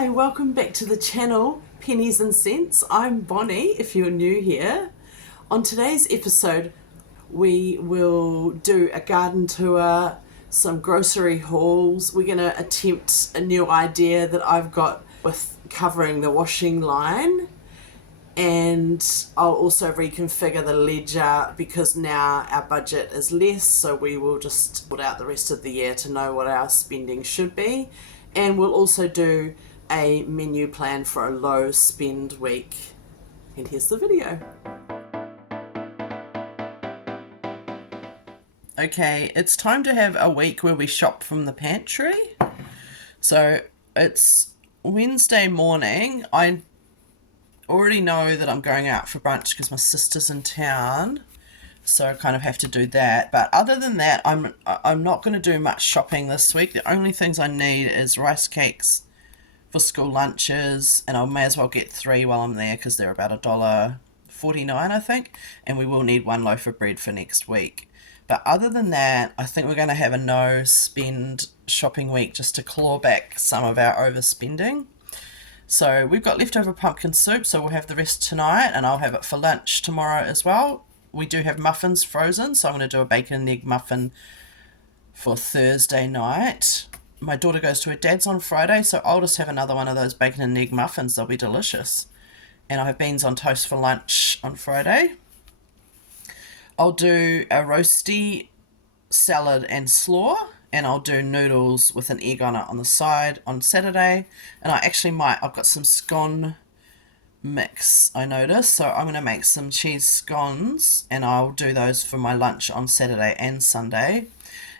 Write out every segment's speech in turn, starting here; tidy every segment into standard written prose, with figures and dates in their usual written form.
Hi, welcome back to the channel, Pennies and Cents. I'm Bonnie, if you're new here. On today's episode, we will do a garden tour, some grocery hauls. We're going to attempt a new idea that I've got with covering the washing line. And I'll also reconfigure the ledger because now our budget is less, so we will just put out the rest of the year to know what our spending should be. And we'll also do a menu plan for a low spend week. And here's the video. Okay, it's time to have a week where we shop from the pantry. So it's Wednesday morning. I already know that I'm going out for brunch because my sister's in town, so I kind of have to do that. But other than that, I'm not going to do much shopping this week. The only things I need is rice cakes for school lunches, and I may as well get 3 while I'm there because they're about $1.49, I think, and we will need 1 loaf of bread for next week. But other than that, I think we're going to have a no spend shopping week just to claw back some of our overspending. So we've got leftover pumpkin soup, so we'll have the rest tonight, and I'll have it for lunch tomorrow as well. We do have muffins frozen, so I'm going to do a bacon and egg muffin for Thursday night. My daughter goes to her dad's on Friday, so I'll just have another one of those bacon and egg muffins. They'll be delicious. And I'll have beans on toast for lunch on Friday. I'll do a roasty salad and slaw, and I'll do noodles with an egg on it on the side on Saturday. And I've got some scone mix, I noticed, so I'm going to make some cheese scones, and I'll do those for my lunch on Saturday and Sunday.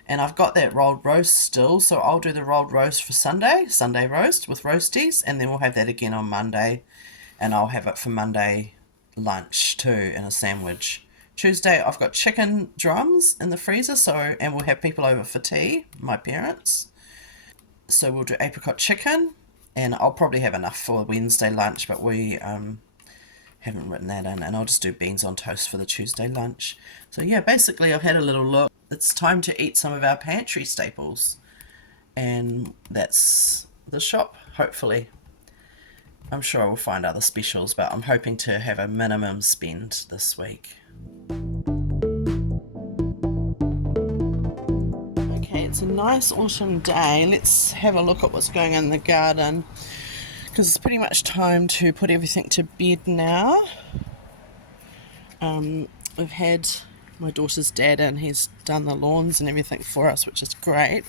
And I've got that rolled roast still, so I'll do the rolled roast for Sunday roast with roasties, and then we'll have that again on Monday, and I'll have it for Monday lunch too in a sandwich. Tuesday I've got chicken drums in the freezer, and we'll have people over for tea, my parents. So we'll do apricot chicken, and I'll probably have enough for Wednesday lunch, but we haven't written that in, and I'll just do beans on toast for the Tuesday lunch. So yeah, basically I've had a little look. It's time to eat some of our pantry staples, and that's the shop, hopefully. I'm sure we'll find other specials, but I'm hoping to have a minimum spend this week. Okay, it's a nice autumn day. Let's have a look at what's going on in the garden, because it's pretty much time to put everything to bed now. We've had my daughter's dad in. He's done the lawns and everything for us, which is great.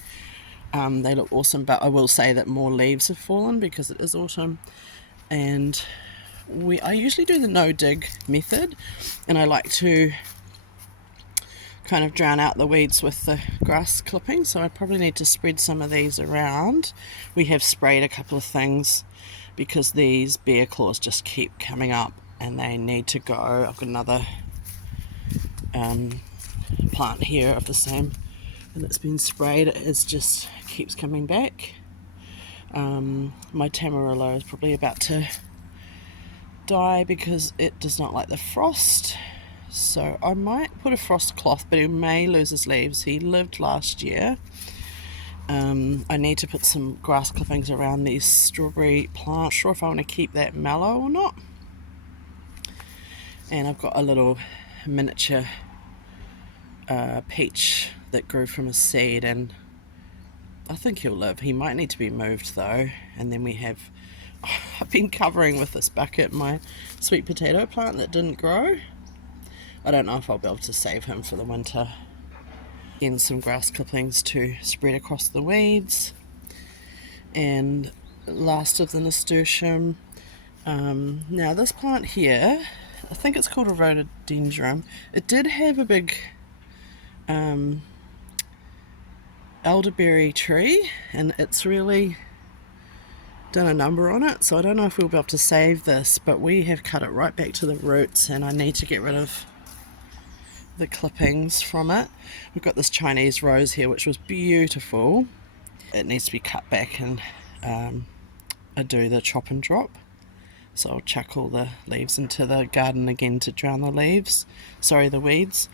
They look awesome, but I will say that more leaves have fallen because it is autumn. And I usually do the no-dig method, and I like to kind of drown out the weeds with the grass clippings, so I probably need to spread some of these around. We have sprayed a couple of things because these bear claws just keep coming up and they need to go. I've got another plant here of the same, and it's been sprayed. It just keeps coming back. My tamarillo is probably about to die because it does not like the frost, so I might put a frost cloth, but he may lose his leaves. He lived last year. I need to put some grass clippings around these strawberry plants. Not sure if I want to keep that mellow or not. And I've got a little miniature peach that grew from a seed, and I think he'll live. He might need to be moved though. And then we have, I've been covering with this bucket my sweet potato plant that didn't grow. I don't know if I'll be able to save him for the winter. Again, some grass clippings to spread across the weeds. And last of the nasturtium. Now this plant here, I think it's called a rhododendron. It did have a big elderberry tree, and it's really done a number on it, so I don't know if we'll be able to save this, but we have cut it right back to the roots, and I need to get rid of the clippings from it. We've got this Chinese rose here which was beautiful. It needs to be cut back, and I do the chop and drop, so I'll chuck all the leaves into the garden again to drown the weeds.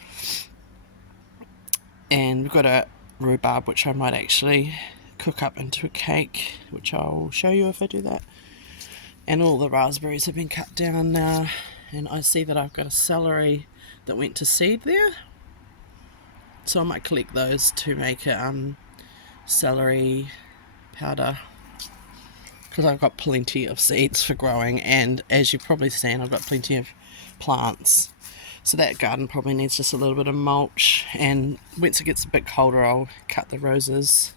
And we've got a rhubarb which I might actually cook up into a cake, which I'll show you if I do that. And all the raspberries have been cut down now, and I see that I've got a celery that went to seed there, so I might collect those to make a celery powder, because I've got plenty of seeds for growing, and as you've probably seen, I've got plenty of plants. So that garden probably needs just a little bit of mulch, and once it gets a bit colder I'll cut the roses.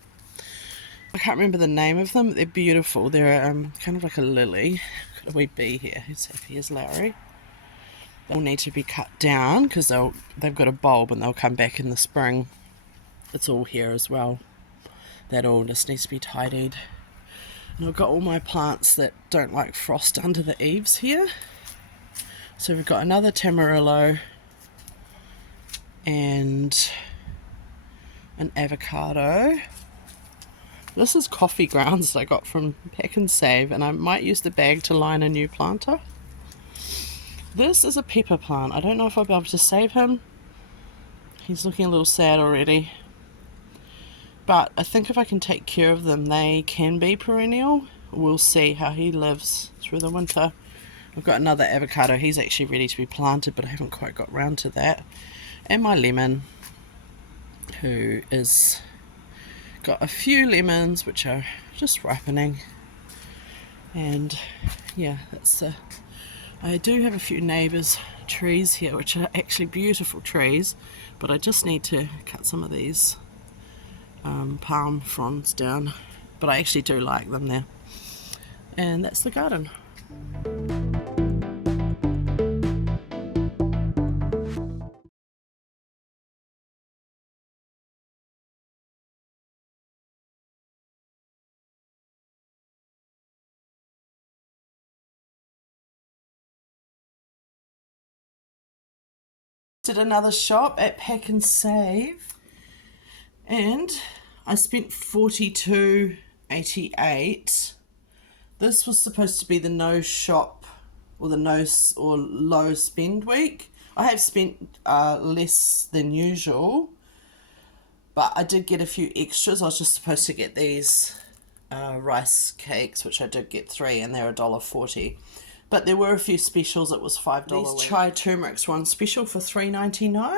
I can't remember the name of them, but they're beautiful. They're kind of like a lily. Got a wee bee here who's happy as Larry. They'll need to be cut down because they've got a bulb and they'll come back in the spring. It's all here as well. That all just needs to be tidied. And I've got all my plants that don't like frost under the eaves here. So we've got another tamarillo and an avocado. This is coffee grounds that I got from Pack and Save, and I might use the bag to line a new planter. This is a pepper plant. I don't know if I'll be able to save him. He's looking a little sad already. But I think if I can take care of them, they can be perennial. We'll see how he lives through the winter. I've got another avocado. He's actually ready to be planted, but I haven't quite got round to that. And my lemon, who is got a few lemons which are just ripening. And yeah, that's I do have a few neighbours' trees here which are actually beautiful trees, but I just need to cut some of these palm fronds down, but I actually do like them there. And that's the garden. Did another shop at Pack and Save, and I spent $42.88. This was supposed to be the no shop or the no or low spend week. I have spent less than usual, but I did get a few extras. I was just supposed to get these rice cakes, which I did get 3, and they're $1.40. But there were a few specials. It was $5. These chai turmeric's one special for $3.99.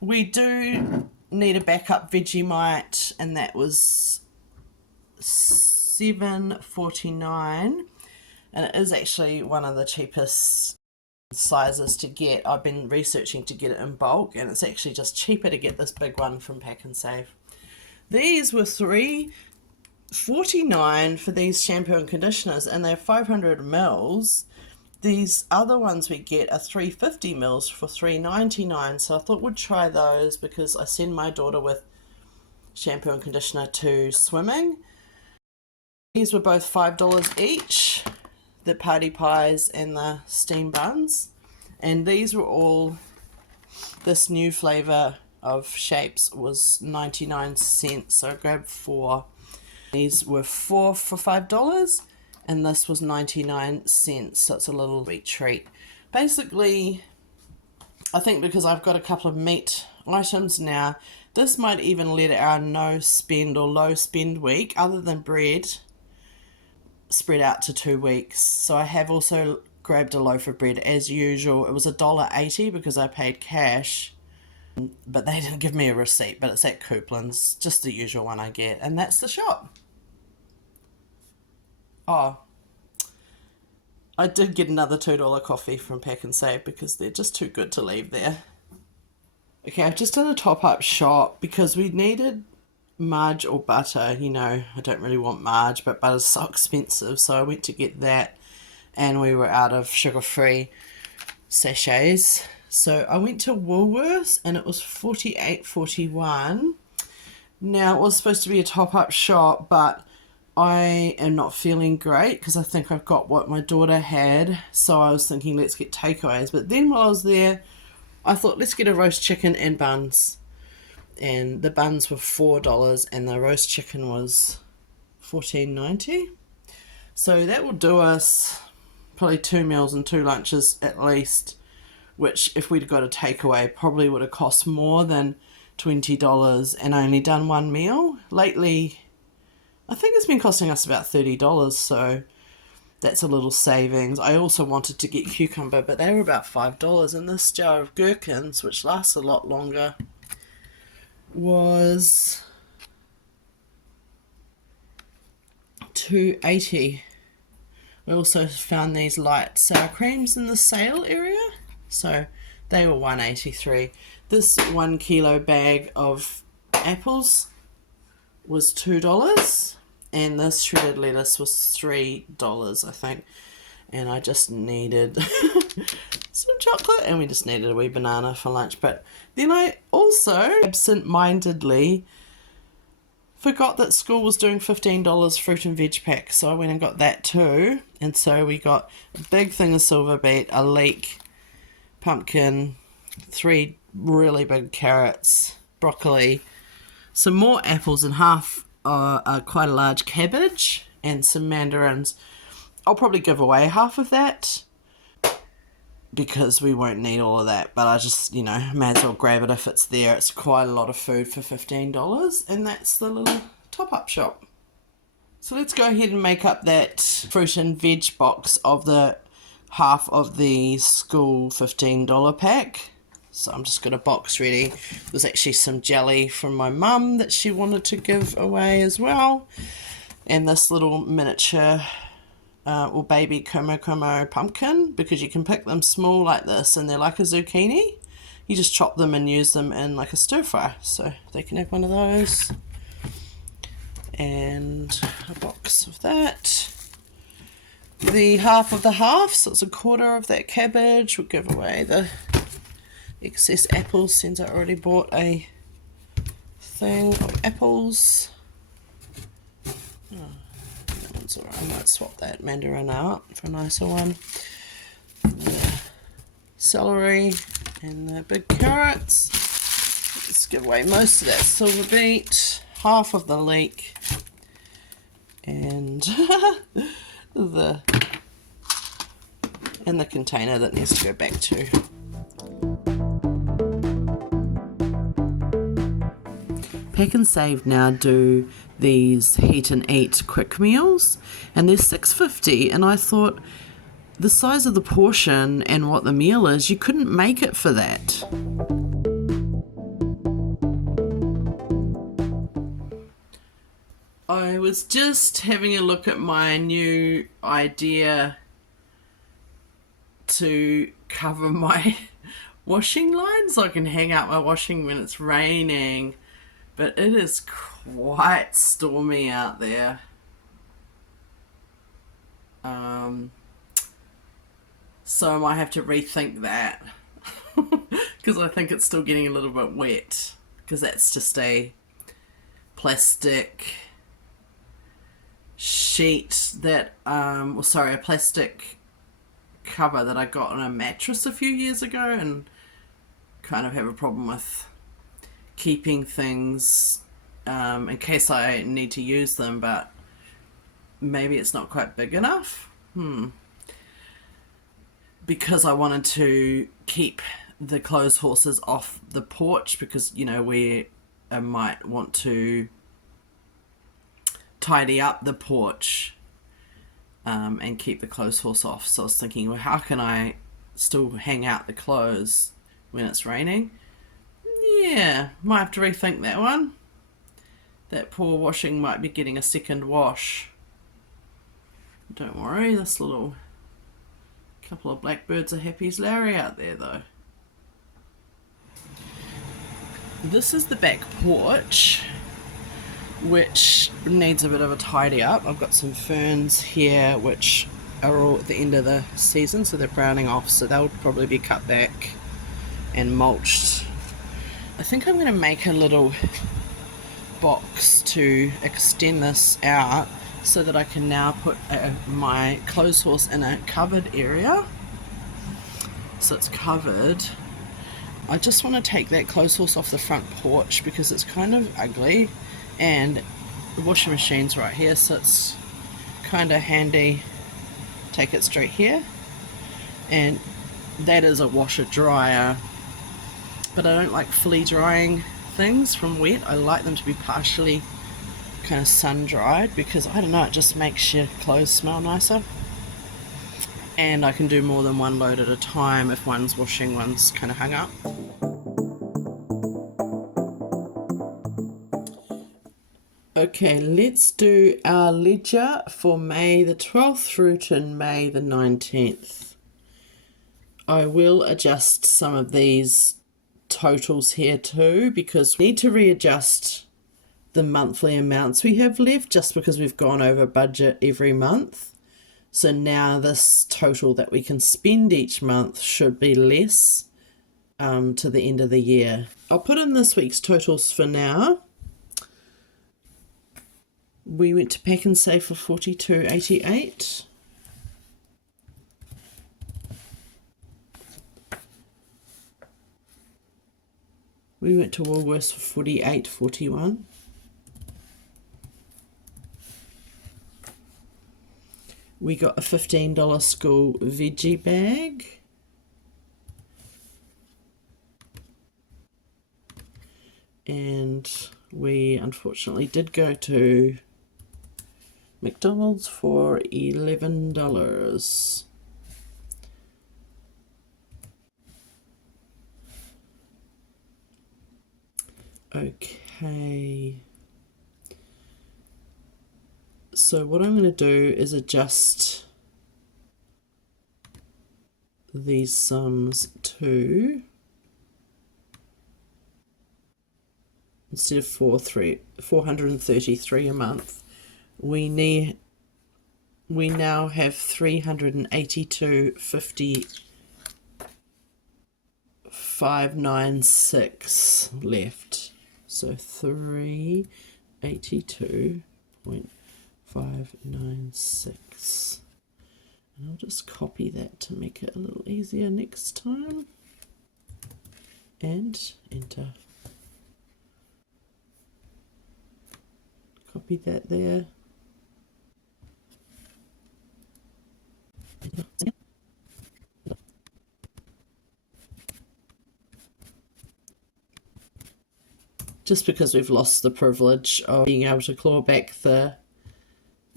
We do need a backup Vegemite, and that was $7.49, and it is actually one of the cheapest sizes to get. I've been researching to get it in bulk, and it's actually just cheaper to get this big one from Pack and Save. These were $3.49 for these shampoo and conditioners, and they're 500 mils. These other ones we get are 350 mils for $3.99, so I thought we'd try those because I send my daughter with shampoo and conditioner to swimming. These were both $5 each, the party pies and the steam buns, and these were all, this new flavour of shapes was 99¢, so I grabbed 4. These were 4 for $5, and this was 99¢, so it's a little sweet treat. Basically, I think because I've got a couple of meat items now, this might even let our no spend or low spend week, other than bread, spread out to 2 weeks. So I have also grabbed a loaf of bread as usual. It was $1.80 because I paid cash, but they didn't give me a receipt, but it's at Coupland's, just the usual one I get, and that's the shop. Oh, I did get another $2 coffee from Pack and Save because they're just too good to leave there. Okay, I've just done a top-up shop because we needed marge or butter. You know, I don't really want marge, but butter's so expensive, so I went to get that, and we were out of sugar-free sachets. So I went to Woolworths, and it was $48.41. Now, it was supposed to be a top-up shop, but I am not feeling great because I think I've got what my daughter had, so I was thinking let's get takeaways. But then while I was there, I thought let's get a roast chicken and buns, and the buns were $4 and the roast chicken was $14.90. So that will do us probably 2 meals and 2 lunches at least, which if we'd got a takeaway probably would have cost more than $20 and only done one meal. Lately, I think it's been costing us about $30, so that's a little savings. I also wanted to get cucumber, but they were about $5, and this jar of gherkins, which lasts a lot longer, was $2.80. We also found these light sour creams in the sale area, so they were $1.83. This 1 kilo bag of apples was $2, and this shredded lettuce was $3, I think. And I just needed some chocolate, and we just needed a wee banana for lunch. But then I also absent-mindedly forgot that school was doing $15 fruit and veg pack, so I went and got that too. And so we got a big thing of silver beet, a leek, pumpkin, 3 really big carrots, broccoli, some more apples, and half quite a large cabbage, and some mandarins. I'll probably give away half of that because we won't need all of that, but I just, may as well grab it if it's there. It's quite a lot of food for $15, and that's the little top-up shop. So let's go ahead and make up that fruit and veg box of the half of the school $15 pack. So I'm just got a box ready. There's actually some jelly from my mum that she wanted to give away as well, and this little miniature or baby Como pumpkin, because you can pick them small like this and they're like a zucchini. You just chop them and use them in like a stir fry, so they can have one of those. And a box of that. The half of the half, so it's a quarter of that cabbage. We'll give away the excess apples since I already bought a thing of apples. All right, I might swap that mandarin out for a nicer one. The celery and the big carrots. Let's give away most of that silver beet, half of the leek, and the container that needs to go back to. Pack and Save now do these heat and eat quick meals, and they're $6.50, and I thought the size of the portion and what the meal is, you couldn't make it for that. I was just having a look at my new idea to cover my washing line so I can hang out my washing when it's raining. But it is quite stormy out there. So I might have to rethink that. Because I think it's still getting a little bit wet. Because that's just a plastic sheet that, a plastic cover that I got on a mattress a few years ago, and kind of have a problem with keeping things in case I need to use them, but maybe it's not quite big enough. Because I wanted to keep the clothes horses off the porch, because we might want to tidy up the porch and keep the clothes horse off. So I was thinking, well, how can I still hang out the clothes when it's raining? Yeah, might have to rethink that one. That poor washing might be getting a second wash. Don't worry, this little couple of blackbirds are happy as Larry out there though. This is the back porch, which needs a bit of a tidy up. I've got some ferns here which are all at the end of the season, so they're browning off, so they'll probably be cut back and mulched. I think I'm going to make a little box to extend this out so that I can now put my clothes horse in a covered area. So it's covered. I just want to take that clothes horse off the front porch because it's kind of ugly, and the washing machine's right here, so it's kind of handy. Take it straight here, and that is a washer dryer, but I don't like fully drying things from wet. I like them to be partially kind of sun-dried because, I don't know, it just makes your clothes smell nicer. And I can do more than one load at a time if one's washing, one's kind of hung up. Okay, let's do our ledger for May the 12th through to May the 19th. I will adjust some of these totals here too because we need to readjust the monthly amounts we have left just because we've gone over budget every month. So now this total that we can spend each month should be less to the end of the year. I'll put in this week's totals for now. We went to Pack and Save for $42.88. We went to Woolworths for $48.41. We got a $15 school veggie bag. And we unfortunately did go to McDonald's for $11. Okay. So what I'm going to do is adjust these sums to, instead of 433 a month, we now have 382.596 left. So 382.596. And I'll just copy that to make it a little easier next time. And enter. Copy that there. Just because we've lost the privilege of being able to claw back the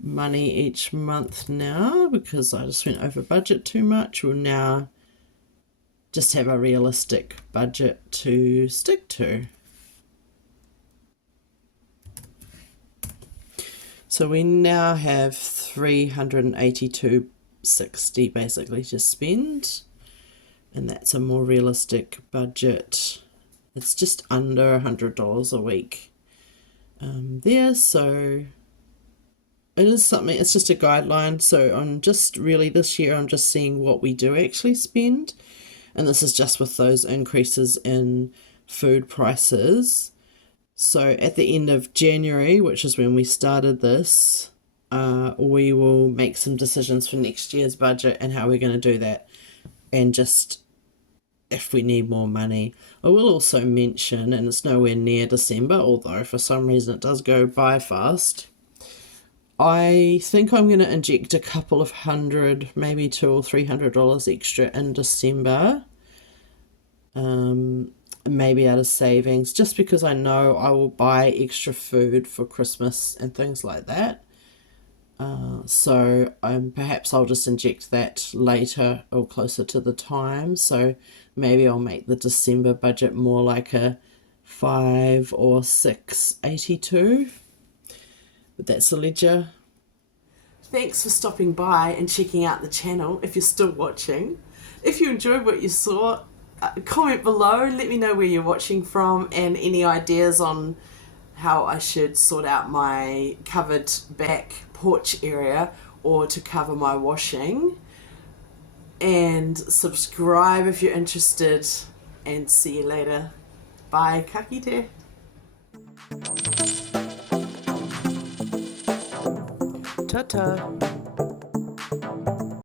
money each month now because I just went over budget too much, we'll now just have a realistic budget to stick to. So we now have $382.60 basically to spend, and that's a more realistic budget. It's just under $100 a week there, so it is something, it's just a guideline. So I'm just really, this year I'm just seeing what we do actually spend, and this is just with those increases in food prices. So at the end of January, which is when we started this, we will make some decisions for next year's budget and how we're going to do that, and just if we need more money. I will also mention, and it's nowhere near December, although for some reason it does go by fast, I think I'm going to inject a couple of hundred, maybe $200 or $300 extra in December, maybe out of savings, just because I know I will buy extra food for Christmas and things like that. So perhaps I'll just inject that later or closer to the time. So maybe I'll make the December budget more like a 5 or 682. But that's the ledger. Thanks for stopping by and checking out the channel if you're still watching. If you enjoyed what you saw, comment below, let me know where you're watching from and any ideas on how I should sort out my covered back porch area or to cover my washing. And subscribe if you're interested, and see you later. Bye, ka kite. Ta-ta.